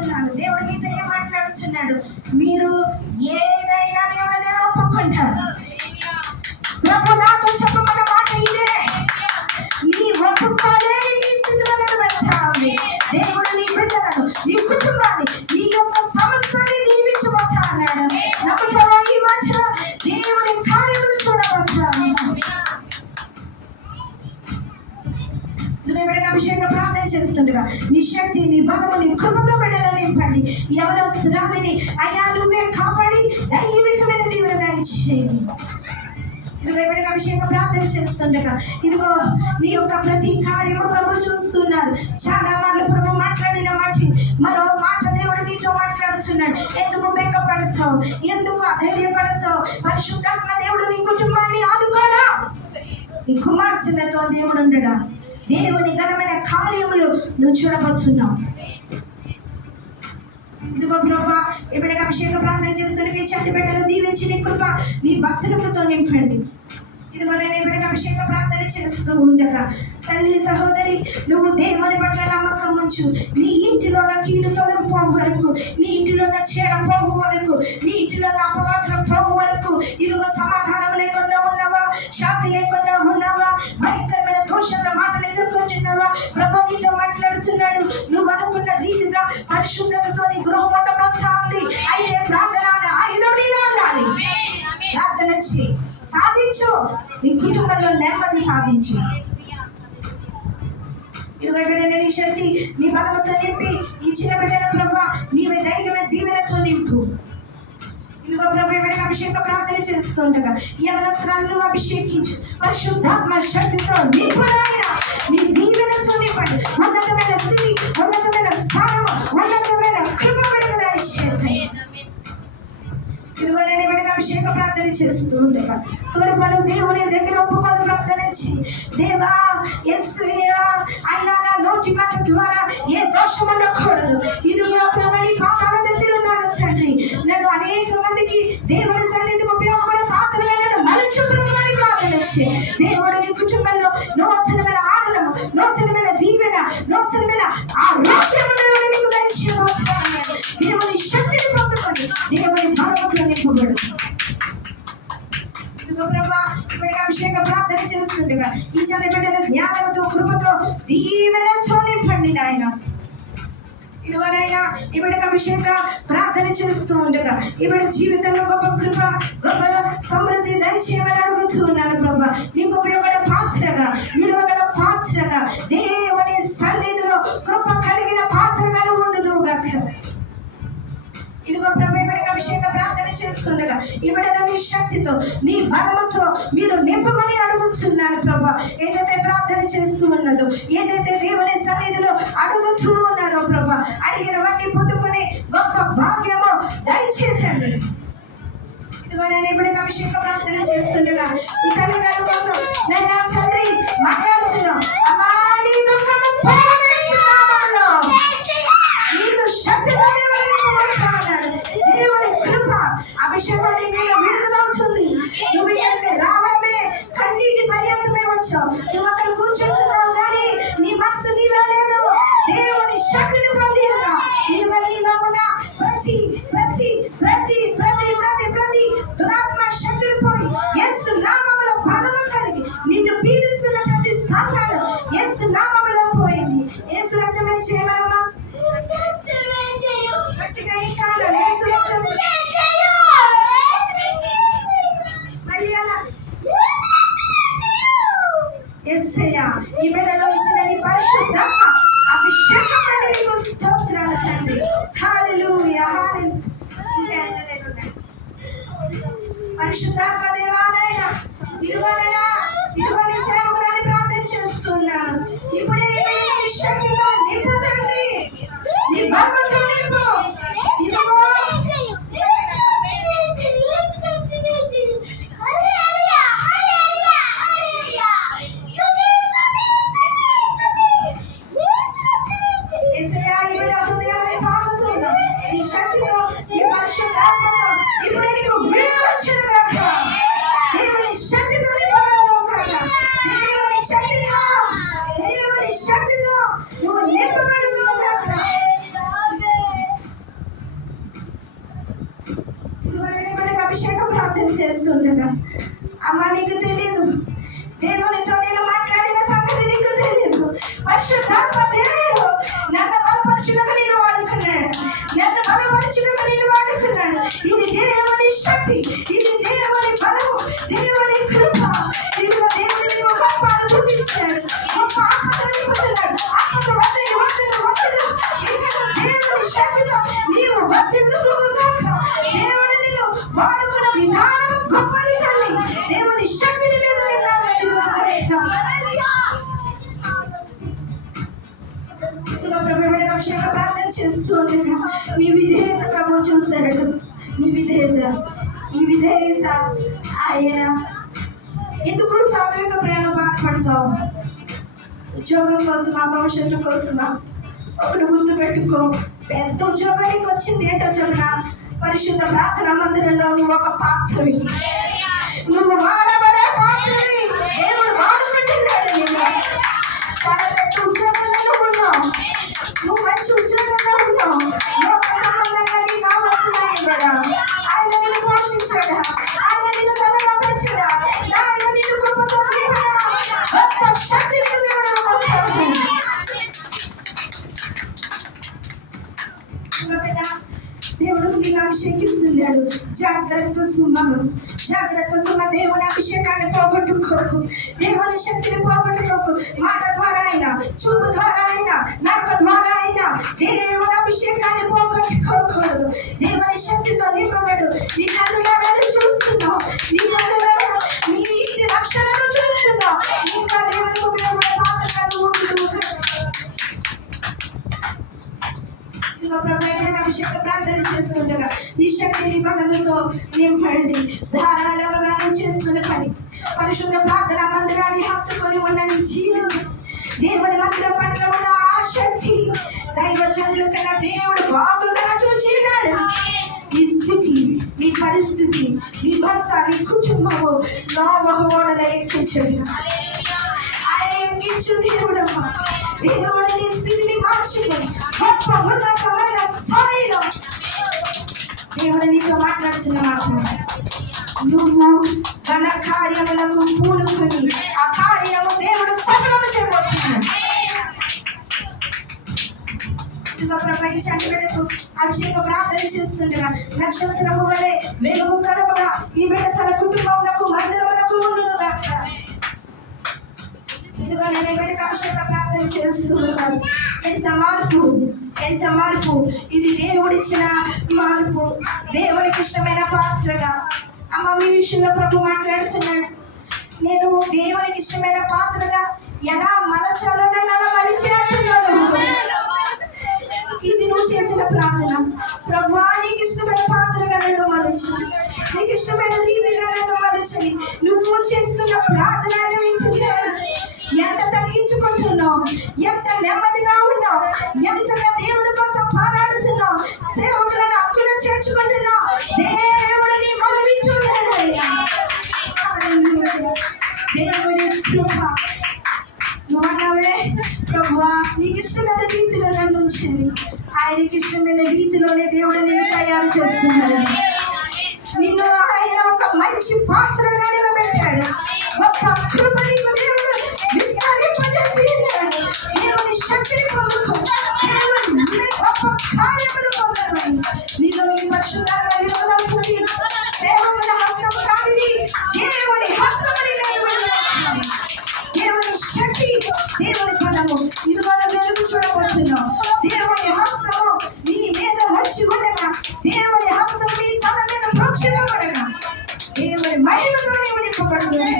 ఉన్నాను. దేవుడు మీతో ఏం మాట్లాడుతున్నాడు? మీరు ఏదైనా దేవుడు ఒప్పుకుంటారు. ప్రభు నాతో చెప్పమన్న మాట ఇదే. నీ ఒప్పుకోలేని నీ స్థితిలో నిలబెడతా ఉంది. దేవుడు నీ బిడ్డలను, నీ కుటుంబాన్ని, నీ యొక్క సమస్తాన్ని దీవించబోతా అన్నాడు. నమ్ముతావా ఈ మాట? దేవుని కార్యములు చూడబోతా ఉన్నాడు. అభిషేక ప్రార్థన చేస్తుండగా నీ శక్తి, నీ బలము, నీ కృపతో బిడ్డలను నింపండి. ఎవరో స్థిరాలని అయ్యా నువ్వే కాపాడి దైవికమైన దీవెన దయచేయండి. ఇదిగో అభిషేక ప్రార్థన చేస్తుండగా ఇదిగో నీ యొక్క ప్రతి కార్యము ప్రభు చూస్తున్నారు. చాలా మార్లు ప్రభు మాట్లాడిన మాట మరో మాట దేవుడు నీతో మాట్లాడుతున్నాడు. ఎందుకు మేకపడతావు? ఎందుకు అధైర్యపడతావు? పరిశుద్ధాత్మ దేవుడు నీ కుటుంబాన్ని ఆదుకోడా? నీ కుమార్తెలతో దేవుడు ఉండడా? దేవుని ఘనమైన కార్యములు నువ్వు చూడబోతున్నావు. ఇదిగో ప్రభా ఎప్పుడైనా అభిషేక ప్రార్థన చేస్తుండగా చంటి బిడ్డలు దీవించి నీ కృప, నీ భక్తులతో నింపండి. ఇదిగో నేను ఎప్పుడైనా అభిషేక ప్రార్థన చేస్తూ ఉండగా తల్లి, సహోదరి, నువ్వు దేవుని పట్ల నమ్మకం ఉంచు. నీ ఇంటిలో ఉన్న కీడు తొలగిపోవు వరకు, నీ ఇంటిలో ఉన్న చీడ పోగు వరకు, నీ ఇంటిలో ఉన్న అపవాదం పోగు వరకు, ఇదిగో సమాధానం లేకుండా ఉన్నావా? శాంతి లేకుండా ఉన్నావా? భయంకరమైన దోషాల మాటలు ఎదుర్కొంటున్నావా? ప్రభు నీతో మాట్లాడుతున్నాడు. నువ్వు అనుకున్న రీతిగా పరిశుద్ధతతో నీ గృహం ఉండబోతా ఉంది. అయితే ప్రార్థన ఆయుధం నీలో ఉండాలి. ప్రార్థన చేయి, సాధించు. నీ కుటుంబంలో నెమ్మది సాధించు. ఇదిగో బిడ్డని నీ శక్తి, నీ బలముతో నింపి ఈ చిన్న బిడ్డల ప్రభా నీవే ధైర్యమైన దీవెనతో నింపు. ఇదిగో ప్రభు బిడ్డకు అభిషేక ప్రార్థన చేస్తుండగా యవనస్తులను అభిషేకించు. పరిశుద్ధాత్మ శక్తితో నింపునాయన. నీ దీవెనతో నింపండి. ఉన్నతమైన స్థితి, ఉన్నతమైన స్థానము, ఉన్నతమైన కృప బిడ్డకు దయచేయండి. ఇదిగో నేను బిడ్డకు అభిషేక ప్రార్థన చేస్తూ ఉండగా స్వరూపను దేవుని దగ్గర ఒప్పుకొని ప్రార్థన చేయి. దేవా, యేసయ్యా, అయ్యా నా నోటి మాట ద్వారా ఏ దోషం ఉండకూడదు. ఇదిగో ప్రభు నీ పాదాల దగ్గర ఉన్నాడు తండ్రి. నన్ను అనేక మందికి దేవుని సన్నిధికి ఉపయోగపడే పాత్రగా నన్ను మలుచు ప్రభు అని ప్రార్థన చేయి. దేవుడు నీ కుటుంబంలో నూతనమైన ఆనందము, నూతనమైన దీవెన, నూతనమైన ఆరోగ్యము దేవుడు నీకు దయచేయబోతున్నాడు. దేవుని శక్తిని పొందుకొని దేవుని బలముతో నింపబడు. అభిషేక ప్రార్థన చేస్తుండగా ఈ చిన్న బిడ్డను జ్ఞానముతో, కృపతో, దీవెనతో నింపండి నాయన. ఇదిగోనైనా ఈ బిడ్డకు అభిషేక ప్రార్థన చేస్తూ ఉండగా ఈ బిడ్డ జీవితంలో గొప్ప కృప, గొప్ప సమృద్ధి దయచేయమని అడుగుతూ ఉన్నాను ప్రభా. నీకు ఉపయోగపడే పాత్రగా, విలువగల పాత్రగా, దేవుని సన్నిధిలో కృప కలిగిన పాత్రగా నువ్వు ఉండుదువుగాక. ఇదిగో ప్రభు బిడ్డకు అభిషేక ప్రార్థన చేస్తుండగా ఈ బిడ్డను నీ శక్తితో, నీ బలముతో మీరు నింపమని అడుగుతున్నారు ప్రభా. ఏదైతే ప్రార్థన చేస్తూ ఉన్నదో, ఏదైతే దేవుని సన్నిధిలో అడుగుతూ ఉన్నారో ప్రభా, అడిగినవన్నీ పొందుకునే గొప్ప భాగ్యము దయచేయండి. ఇదిగో నేను ఇప్పుడు అభిషేక ప్రార్థన చేస్తుండగా ఈ తల్లి గారి కోసం నైనా తండ్రి మాట్లాడుతున్నాం. అమ్మా, నీ దుఃఖము పోవనేస్తున్నామలో నీకు శక్తిగా దేవుని కృప అభిషేకం నీ మీద విడుదలవుతుంది. నువ్వు ఇక్కడికి రావడమే కన్నీటి పర్యంతమే వచ్చావు. నువ్వు అక్కడ కూర్చుంటున్నావు కానీ నీ మనసు నీలో లేదు. దేవుని శక్తిని పొందిగా ఇదిగో నీలో ఉన్న ప్రతి ప్రతి ప్రతి ప్రతి ప్రతి ప్రతి దురాత్మ శక్తిని పోయి యేసు నామములో బలము కలిగి నిన్ను పీడిస్తున్న ప్రతి సాతాను యేసు నామములో పోయింది. యేసు రక్తమే చేయమనమా? గట్టిగా ఇంకా యేసు రక్తం మళ్ళీ అలా యేసయ్యా, ఈ బిడ్డలో ఇచ్చిన నీ పరిశుద్ధాత్మ అభిషేకం బట్టి నీకు స్తోత్రాలు తండ్రి. హల్లెలూయా, హల్లెలూయా. పరిశుద్ధాత్మ దేవాలయ ఇదిగోనైనా ఇదిగో నీ సేవకురాన్ని ప్రార్థన చేస్తున్నాను. ఇప్పుడే నీ శక్తితో నింపు తండ్రి, నీ బలముతో నింపు. ఇదిగో యేసయ్యా, ఇప్పుడు హృదయాన్ని తాకుతున్నాం. నీ శక్తితో, నీ పరిశుద్ధాత్మతో ఇప్పుడే నీకు విడుదల వచ్చును గాక. శక్తితో నీవు వర్ధిల్లుదువుగాక. దేవుడు నిన్ను వాడుకున్న విధానం గొప్పది తల్లి. దేవుని శక్తిని మీద అభిషేక ప్రార్థన చేస్తూ ఉండగా నీ విధేయత ప్రభు చూశాడు. నీ విధేయత, ఈ విధేయత ఆయన ఎందుకు సాధనగా ప్రయాణం బాధపడతావు? ఉద్యోగం కోసమా, భవిష్యత్తు కోసమా? ఒకటి గుర్తు పెట్టుకో, పెద్ద ఉద్యోగానికి వచ్చింది ఏంటో చెప్పిన పరిశుద్ధ ప్రార్థన మందిరంలో నువ్వు ఒక పాత్రవి, నువ్వు వాడబడే పాత్రవి. దేవుడు వాడుకుంటున్నాడు నిన్ను. చాలా పెద్ద ఉద్యోగంలో ఉన్నావు, నువ్వు మంచి ఉద్యోగంలో ఉన్నావు, లోక సంబంధంగా నీకు కావాల్సిన ఆయన నిన్ను పోషించాడా, ఆయన నిన్ను తలగా పెట్టాడా, ఆయన నిన్ను కృపతో నింపాడా, గొప్ప శక్తి దేవుడు దేవుడు నిన్ను అభిషేకిస్తున్నాడు. జాగ్రత్త సుమ, జాగ్రత్త సుమ. దేవుని అభిషేకాన్ని పోగొట్టుకోకు, దేవుని శక్తిని పోగొట్టుకోకు. మాట ద్వారా అయినా, చూపు ద్వారా అయినా, నడక ద్వారా అయినా దేవుని అభిషేకాన్ని పోగొట్టుకోకూడదు. దేవుని శక్తితో నింపబడు. నీ కన్నులారా చూస్తున్నావు, నీ కన్నులారా నీ ఇంటి రక్షణను చూస్తున్నావు. ఇంకా దేవునికి ఉపయోగపడే పాత్రలను అభిషేక ప్రార్థన చేస్తుండగా నీ శక్తిని బలముతో నింపండి. ధారాళంగా నువ్వు చేస్తున్న పని, పరిశుద్ధ ప్రార్థన మందిరాన్ని హత్తుకొని ఉన్న నీ జీవితం, దేవుని మందిరం పట్ల ఉన్న ఆసక్తి, దైవ చదువుల కన్నా దేవుడు బాగుగా చూచినాడు. నీ స్థితి, నీ పరిస్థితి, నీ భర్త, నీ కుటుంబము నోవహు ఓడలో ఎక్కించడు. ఆయన ఎక్కించు దేవుడమ్మా. దేవుడు నీ స్థితిని మార్చుకొని గొప్ప ఉన్నతమైన స్థాయిలో దేవుడు నీతో మాట్లాడుతున్న మాట, నువ్వు ఘన కార్యములకు పూనుకొని ఆ కార్యము దేవుడు సఫలము చేయబోతున్నాడు. ఇదిగో ప్రభు ఈ చంటి బిడ్డకు అభిషేక ప్రార్థన చేస్తుండగా నక్షత్రము వలె వెలుగుకరముగా ఈ బిడ్డ తన కుటుంబములకు మందిరములకు ఉండునుగాక. ఇదిగో నేను బిడ్డకు అభిషేక ప్రార్థన చేస్తున్నాను. ఎంత మార్పు, ఎంత మార్పు! ఇది దేవుడిచ్చిన మార్పు, దేవునికి ఇష్టమైన పాత్రగా. అమ్మ, మీ విషయంలో ప్రభు మాట్లాడుతున్నాడు. నేను దేవునికి ఇష్టమైన పాత్రగా ఎలా మలచాలో నన్ను అలా మలిచి అంటున్నాను. ఇది నువ్వు చేసిన ప్రార్థన. ప్రభువా, నీకు ఇష్టమైన పాత్రగా నన్ను మలచి, నీకు ఇష్టమైన రీతిగా నన్ను మలచని నువ్వు చేస్తున్న ప్రార్థన వింటున్నాడు. ఎంత తగ్గించుకుంటున్నావు, ఎంత నెమ్మదిగా ఉన్నావు, ఎంతగా దేవుడి కోసం పోరాడుతున్నావు, సేవకులను హక్కును చేర్చుకుంటున్నావు. దేవుడు నీ మొదలు వింటున్నాడు. దేవుని కృప. నువ్వు అన్నావే, ప్రభువా నీకు ఇష్టమైన రీతిలో నన్ను ఉంచండి. ఆయనకి ఇష్టమైన రీతిలోనే దేవుడు నిన్ను తయారు చేస్తున్నాడు. నిన్ను ఆయన ఒక మంచి పాత్రగా నిలబెట్టాడు. గొప్ప కృప నీకు దేవుడు విస్తరింపజేసి ఉన్నాడు. దేవుని శక్తిని పొందుకో, దేవుని గొప్ప కార్యములు పొందమని నీలో ఈ పరిశుద్ధాత్మ నిలబడుతుంది. సేవకుల హస్తం కాదు, దేవుని హస్తమని దేవుని శక్తి, దేవుని బలము. ఇదిగో వెలుగు చూడబోతున్నావు. దేవుని హస్తము నీ మీద వచ్చి ఉండగా, దేవుని హస్తం నీ తల మీద ప్రోక్షింపబడగా, దేవుని మహిమతో నీవు నింపబడుతుంది.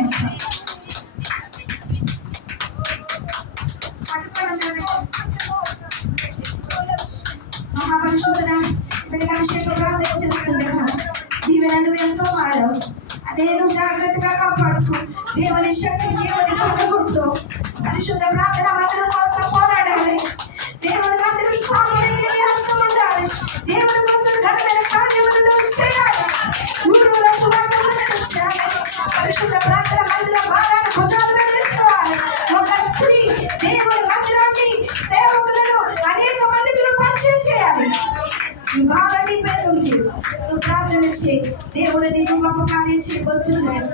మహాపరిశుద్ధుడా, ఇప్పటికి అభిషేక ప్రార్థన చేస్తుండగా దీవెన నువ్వు ఎంతో మారావు. అదే నువ్వు జాగ్రత్తగా కాపాడుకో. దేవుని శక్తి, దేవుని బలముతో పరిశుద్ధ ప్రార్థన మందిరం కోసం పోరాడాలి. దేవుని మందిర స్థాపనకి నీ హస్తం ఉండాలి. దేవుని కోసం ఘనమైన కార్యములను చేయాలి. ఊరూర సువార్తను చేయాలి. పరిశుద్ధ ప్రార్థన మందిరం భారాన్ని భుజాల మీద వేసుకోవాలి. ఒక స్త్రీ దేవుని మందిరాన్ని, సేవకులను అనేక మందికి పరిచయం చేయాలి. ఈ భారాన్ని పేద ఉంది. నువ్వు ప్రార్థన చేయి. దేవుడు నీకు గొప్ప కార్యం చేయబోతున్నాడు.